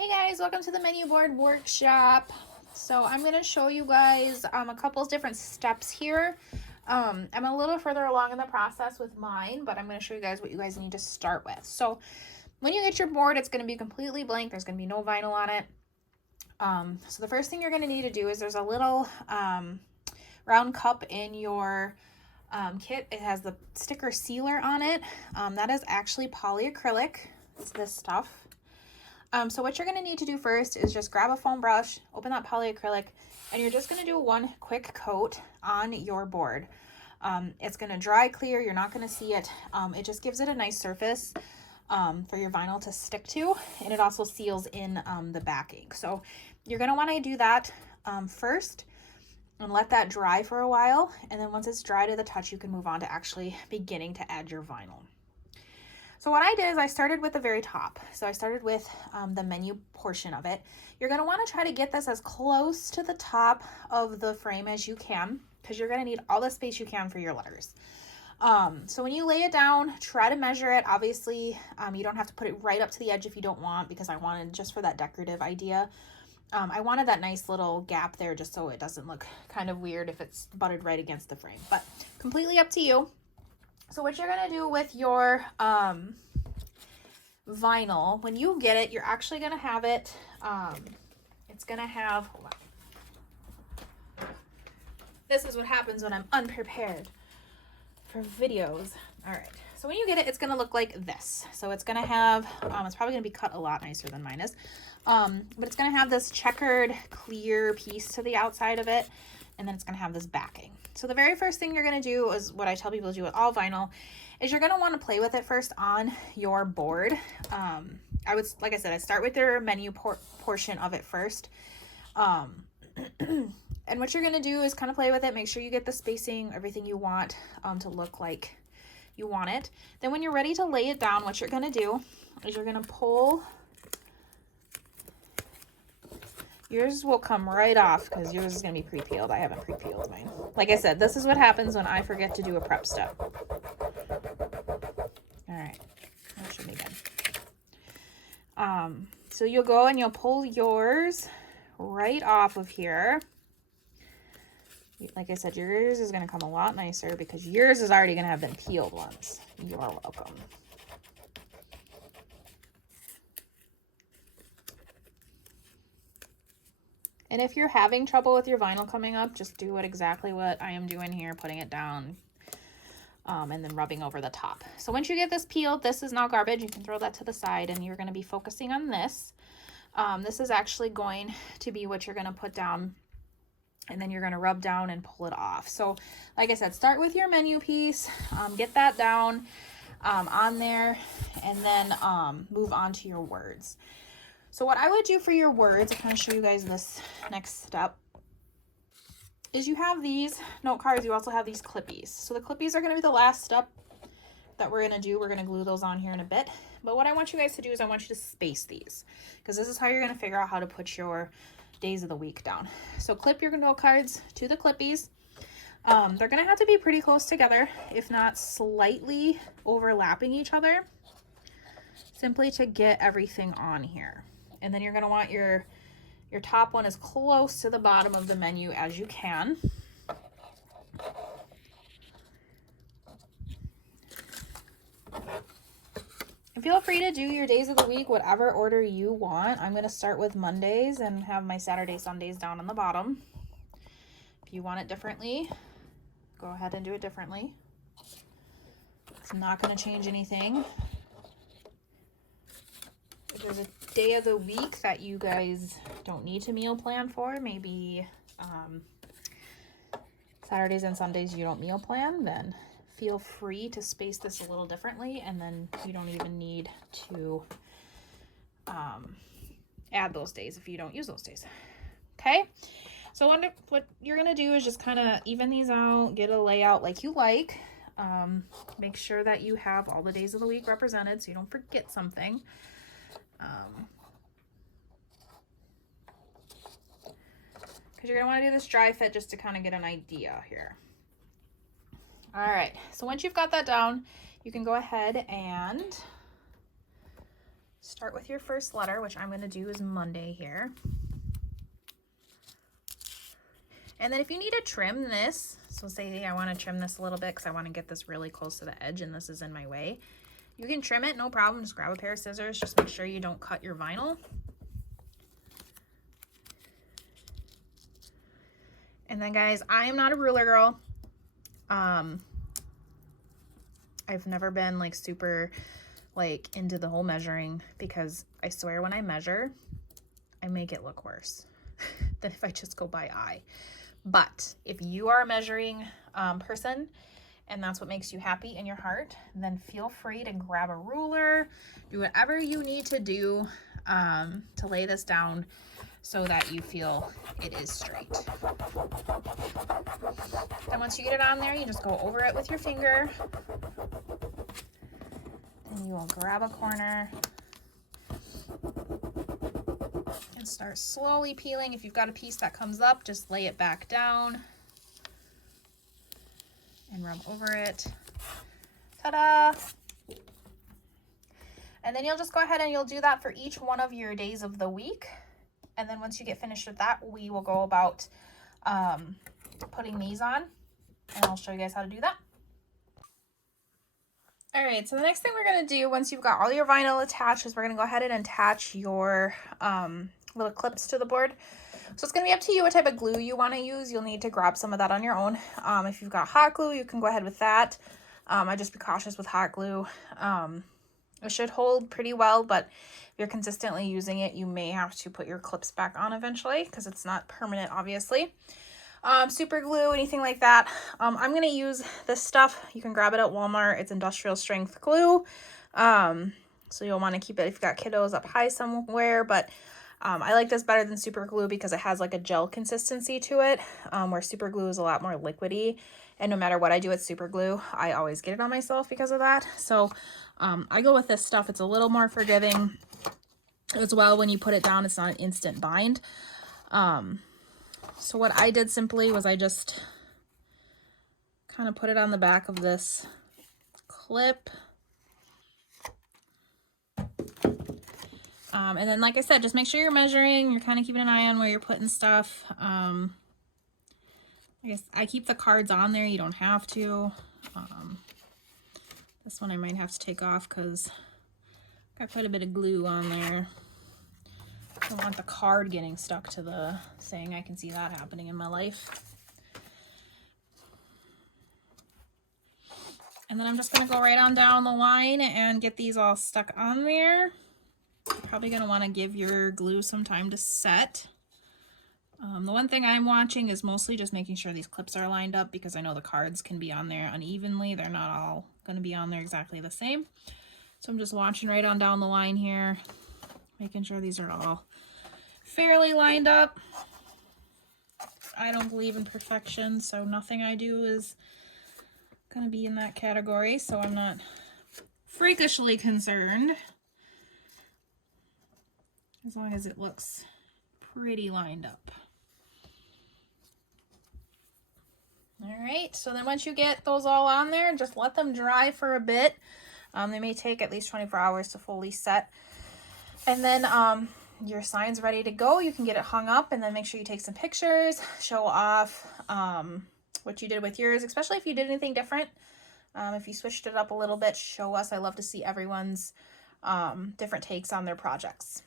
Hey guys, welcome to the menu board workshop. So I'm going to show you guys a couple different steps here. I'm a little further along in the process with mine, but I'm going to show you guys what you guys need to start with. So when you get your board, it's going to be completely blank. There's going to be no vinyl on it. So the first thing you're going to need to do is there's a little round cup in your kit. It has the sticker sealer on it. That is actually polyacrylic. It's this stuff. So what you're going to need to do first is just grab a foam brush, open that polyacrylic, and you're just going to do one quick coat on your board. It's going to dry clear. You're not going to see it. It just gives it a nice surface for your vinyl to stick to, and it also seals in the backing. So you're going to want to do that first and let that dry for a while. And then once it's dry to the touch, you can move on to actually beginning to add your vinyl. So what I did is I started with the very top. So I started with the menu portion of it. You're going to want to try to get this as close to the top of the frame as you can, because you're going to need all the space you can for your letters. So when you lay it down, try to measure it. Obviously, you don't have to put it right up to the edge if you don't want, because I wanted just for that decorative idea. I wanted that nice little gap there just so it doesn't look kind of weird if it's butted right against the frame, but completely up to you. So what you're going to do with your vinyl, when you get it, you're actually going to have it, it's going to have, hold on. This is what happens when I'm unprepared for videos. All right. So when you get it, it's going to look like this. So it's going to have, it's probably going to be cut a lot nicer than mine is. But it's going to have this checkered clear piece to the outside of it. And then it's going to have this backing. So the very first thing you're going to do is what I tell people to do with all vinyl is you're going to want to play with it first on your board. I would, like I said, I start with your menu portion of it first. And what you're going to do is kind of play with it. Make sure you get the spacing, everything you want to look like you want it. Then when you're ready to lay it down, what you're going to do is you're going to pull. Yours will come right off because yours is going to be pre-peeled. I haven't pre-peeled mine. Like I said, this is what happens when I forget to do a prep step. All right, that should be good. So you'll go and you'll pull yours right off of here. Like I said, yours is going to come a lot nicer because yours is already going to have been peeled once. You're welcome. And if you're having trouble with your vinyl coming up, just do exactly what I am doing here, putting it down and then rubbing over the top. So once you get this peeled, this is now garbage. You can throw that to the side and you're going to be focusing on this. This is actually going to be what you're going to put down and then you're going to rub down and pull it off. So like I said, start with your menu piece, get that down on there, and then move on to your words. So what I would do for your words, I'm going to show you guys this next step, is you have these note cards. You also have these clippies. So the clippies are going to be the last step that we're going to do. We're going to glue those on here in a bit. But what I want you guys to do is I want you to space these, because this is how you're going to figure out how to put your days of the week down. So clip your note cards to the clippies. They're going to have to be pretty close together, if not slightly overlapping each other, simply to get everything on here. And then you're going to want your top one as close to the bottom of the menu as you can. And feel free to do your days of the week, whatever order you want. I'm going to start with Mondays and have my Saturday, Sundays down on the bottom. If you want it differently, go ahead and do it differently. It's not going to change anything. If there's a day of the week that you guys don't need to meal plan for, maybe Saturdays and Sundays you don't meal plan, then feel free to space this a little differently, and then you don't even need to add those days if you don't use those days. Okay, so what you're gonna do is just kind of even these out, get a layout like you like. Make sure that you have all the days of the week represented so you don't forget something. Because you're going to want to do this dry fit just to kind of get an idea here. All right, so once you've got that down, you can go ahead and Start with your first letter, which I'm going to do is Monday here. And then if you need to trim this, so say I want to trim this a little bit because I want to get this really close to the edge and this is in my way, you can trim it, no problem. Just grab a pair of scissors. Just make sure you don't cut your vinyl. And then guys, I am not a ruler girl. I've never been like super like into the whole measuring because I swear when I measure, I make it look worse than if I just go by eye. But if you are a measuring person and that's what makes you happy in your heart, then feel free to grab a ruler, do whatever you need to do to lay this down so that you feel it is straight. Then once you get it on there, you just go over it with your finger. And you will grab a corner and start slowly peeling. If you've got a piece that comes up, just lay it back down and rub over it. Ta-da! And then you'll just go ahead and you'll do that for each one of your days of the week. And then once you get finished with that, we will go about putting these on, and I'll show you guys how to do that. All right, so the next thing we're gonna do once you've got all your vinyl attached is we're gonna go ahead and attach your little clips to the board. So it's gonna be up to you what type of glue you wanna use. You'll need to grab some of that on your own. If you've got hot glue, you can go ahead with that. I just be cautious with hot glue. It should hold pretty well, but if you're consistently using it, you may have to put your clips back on eventually because it's not permanent, obviously. Super glue, anything like that. I'm going to use this stuff. You can grab it at Walmart. It's industrial strength glue. So you'll want to keep it if you've got kiddos up high somewhere, but I like this better than super glue because it has like a gel consistency to it, where super glue is a lot more liquidy. And no matter what I do with super glue, I always get it on myself because of that. So I go with this stuff. It's a little more forgiving as well. When you put it down, it's not an instant bind. So what I did simply was I just kind of put it on the back of this clip. And then, like I said, just make sure you're measuring. You're kind of keeping an eye on where you're putting stuff. I guess I keep the cards on there. You don't have to. This one I might have to take off because got quite a bit of glue on there. I don't want the card getting stuck to the thing. I can see that happening in my life. And then I'm just going to go right on down the line and get these all stuck on there. You're probably going to want to give your glue some time to set. The one thing I'm watching is mostly just making sure these clips are lined up because I know the cards can be on there unevenly. They're not all going to be on there exactly the same. So I'm just watching right on down the line here, making sure these are all fairly lined up. I don't believe in perfection, so nothing I do is going to be in that category, so I'm not freakishly concerned as long as it looks pretty lined up. All right, so then once you get those all on there, just let them dry for a bit. They may take at least 24 hours to fully set. And then your sign's ready to go. You can get it hung up and then make sure you take some pictures, show off what you did with yours, especially if you did anything different. If you switched it up a little bit, show us. I love to see everyone's different takes on their projects.